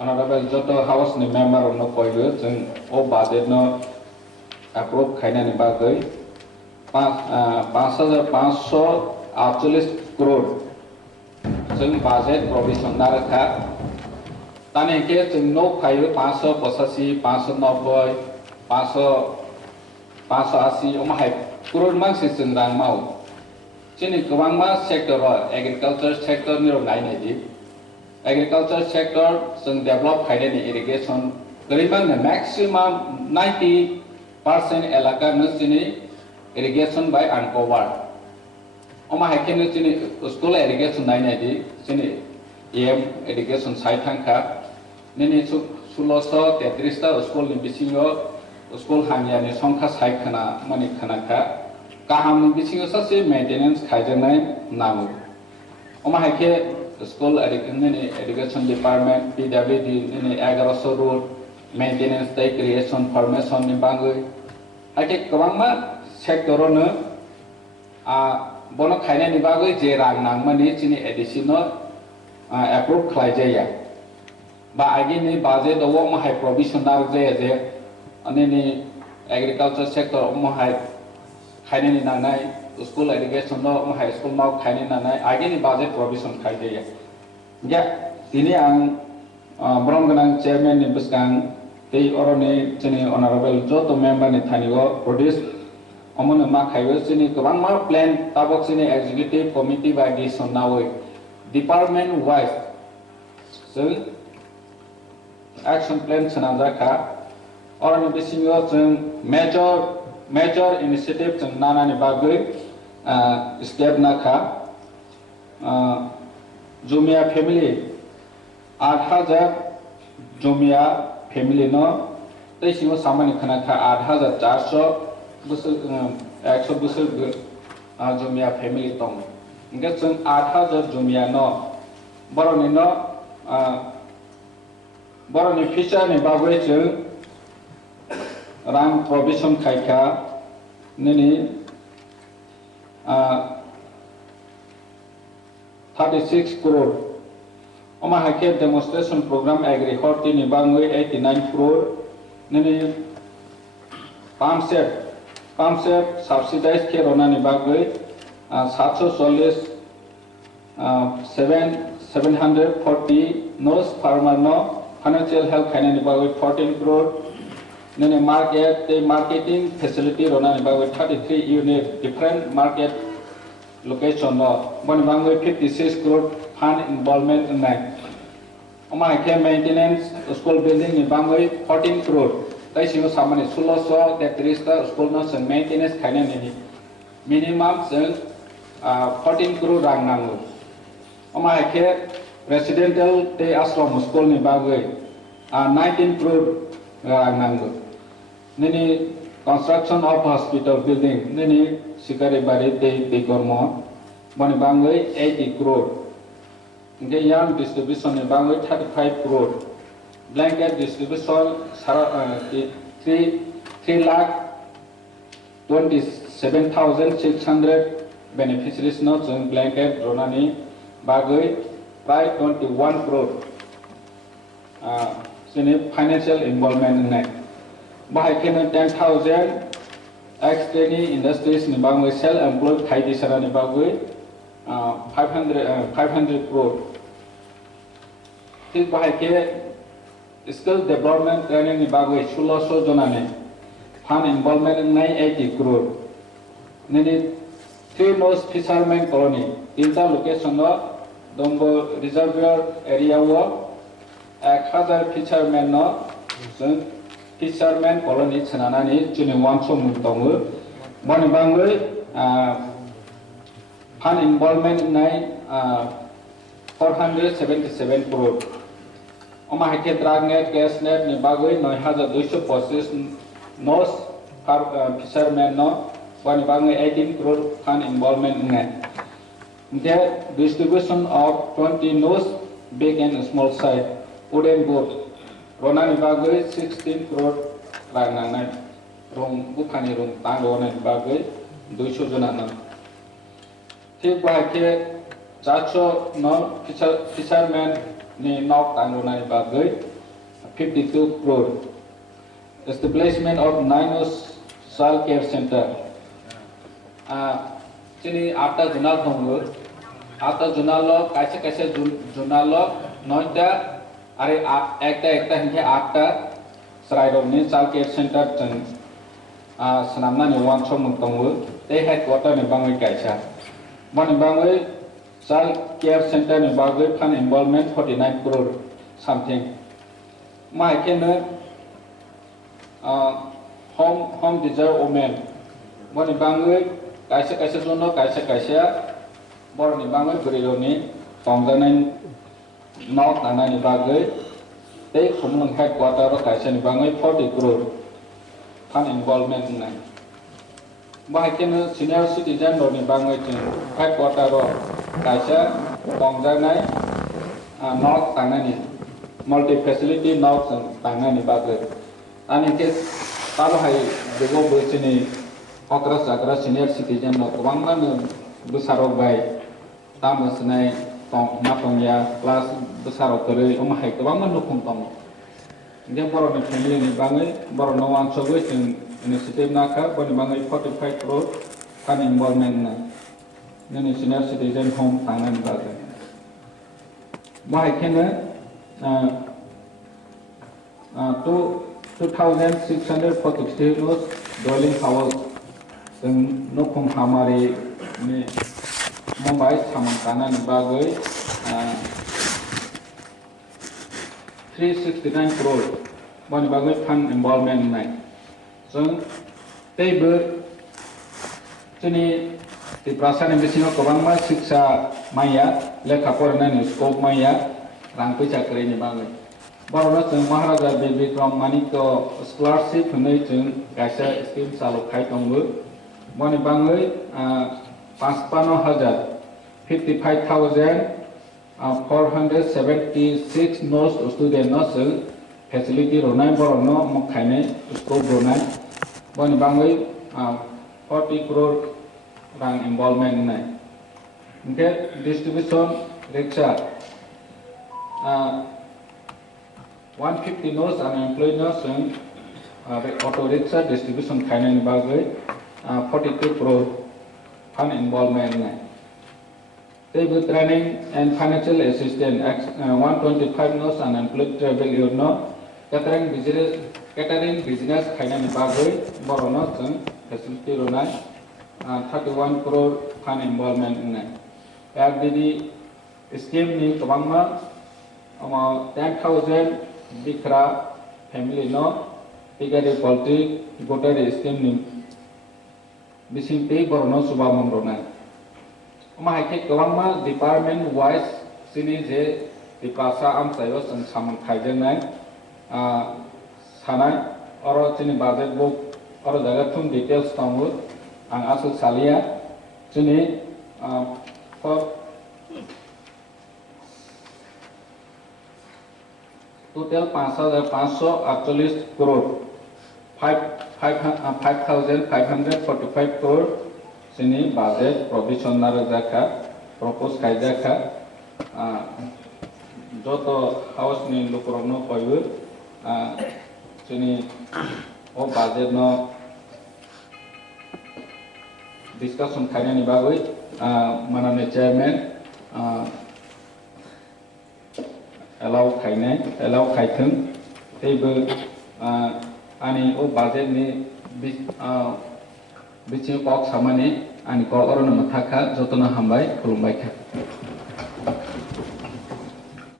honorable joto house ni member no koigo jeng o budget no approve khaina ni bagai 5548 crore jeng budget provision na rakha tane ke jeng no khaiyo 585 590 580 omahai crore mang si jeng rang mau chini kwang ma sector agriculture sector ni ro nai nei di agriculture sector sung develop khaide ni irrigation kariban maximum 90% elaka no chini irrigation by uncovered oma haike no chini school irrigation nai nei di chini CEM irrigation site thangka nini 1633 ta school ni bisingo school hangya ni songkha site khana mani khana ka kaham ni bisingo sase maintenance khaijanai namu oma haike school education department PWD ini 1100 road maintenance day creation formation ni bangui ake kwangma sector no bono khaina ni bagui je rang nangmani chini ADC no approve khlaijaya ba agi ni budget owo ma high provision dar je ani agriculture sector mo high khaina ni nanai school education no high school no khaini nanai agini budget provision khaide ya tini ang bromganang chairman ni buskang tei oroni chini honorable joto member ni thanigo produce amon ma khaiwe chini kwang ma plan tabok chini executive committee by decision nawe department wise so action plan chananda kha oroni bisingo chung major initiative chung nana ni bagui step na kha Jumia family 8000 Jumia family no tei singo samani khana kha 8400 busur 100 busur Jumia family tong inga chung 8000 Jumia no boroni feature ni bagui chung rang provision khaika nini 36 crore oma hake demonstration program agri horti ni bangui 89 crore nini pump set subsidized ke rona ni bangui 740 740 nose farmer no financial help khaina ni bangui 14 crore nini marketing facility rona ni bangui 33 unit different market location no one bangui 56 crore fund involvement in that oma ke maintenance school building ni bangui 14 crore tai singo samani 1633 ta school no sen maintenance khaina ni minimum sen 14 crore rang nangu oma ke residential te ashram school ni bangui 19 crore rang nangu nini construction of hospital building nini sikari bari te kormo mani bangui 80 crore nge yam distribution ni bangui 35 crore blanket distribution 3 lakh 27,600 beneficiaries no chung blanket ronani bagui by 21 crore sini financial involvement ne bahai kena 10,000 ex-training industries ni bangui self-employed khaidi sara ni bangui 500 crore tik bahai ke skill development training ni bangui 1600 jona ne fund involvement nai 80 crore nini 3 nose fisherman colony tinta location no dombo reservoir area wo 1000 fisherman no fisherman colony chananani chuni wangso mungtongu moni bangui fund involvement nai 477 crore oma hake dragnet gasnet ni bagui 9225 nose fisherman no moni bangui 18 crore fund involvement nai the distribution of 20 nose big and small size wooden boat rona ni bagui 16 crore ragnanai rong bukhani rong tango na bagui 200 jona na thik bahake 400 no fisherman ni nok tangguna ni bagai 52 crore. Establishment of 9 child care center. Sini 8 junal thonggu, 8 junal lo kaise junal lo 9 are ekta hingke 8 serai ni child care center jeng senamna ni wangso mungtonggu, they headquarter ni bangai kaisa. Mani bangai child care center ni bagai fan involvement 49 crore something. Mai kena home desire women. Mani bangai kaisa jono kaisa bor ni bangai berido ni tongjanai nok nana ni bagai they khumung headquarter kaisa ni bangai 40 crore fan involvement nai. Mai kena senior citizen lo ni bangai headquarter kaisa tongjanai nok tanani multi facility nok tanani bagai. Ani ke kalau hai dego bolsini okras senior citizen lo kebanggan besar obai tamas nai tong matong ya kelas besar okere hai kebanggan nukum tong. Dia baru ni family ni bangai baru nawang sogai inisiatif naka baru bangai 45 crore kan involvement na. Ni senior citizen home tangan bagai. Mai kena 2,643 dwelling house dan nukum hamari ni Mumbai samangkanan bagai 369 crore bani bagai fund involvement nai. So table sini di perasaan yang bising kebang mas siksa maya lekha porna ni scope maya rangpai cakri ni bagai. Baru jeng Maharaja Bibi Kram Maniko scholarship henai jeng kaisa scheme salu khai tongbu. Mani bangai 55,476 nos student nos facility ronai baru no mokhaine scope ronai. Mani bangai 40 crore rang involvement nai. Okay, distribution rickshaw 150 nos unemployed nos auto rickshaw distribution khaine bagai 42 crore fund involvement nai. Table training and financial assistance 125 nos unemployed travel no catering business khaine bagai borono facility ronai 31 crore fund involvement nai. ADC scheme ni kabangma 10,000 Bikra family no tigari poultry voter scheme ni bising pe borono subamong ronai. Mai ke kawangma department wise sini je di prasa am sayo samang khaijeng nai sanai oro sini budget book oro jaga thum details tongu ang asul salia sini for total 5,548 crore 5,545 crore sini budget provision narajaka propose kaijaka joto house ni lukrono koyu sini o budget no discussion kaina ni bagoi manane chairman allow khaithung teibo ani o budget ni bichi kok samani ani ko orono mathaka jotona hambai khulumbai kha.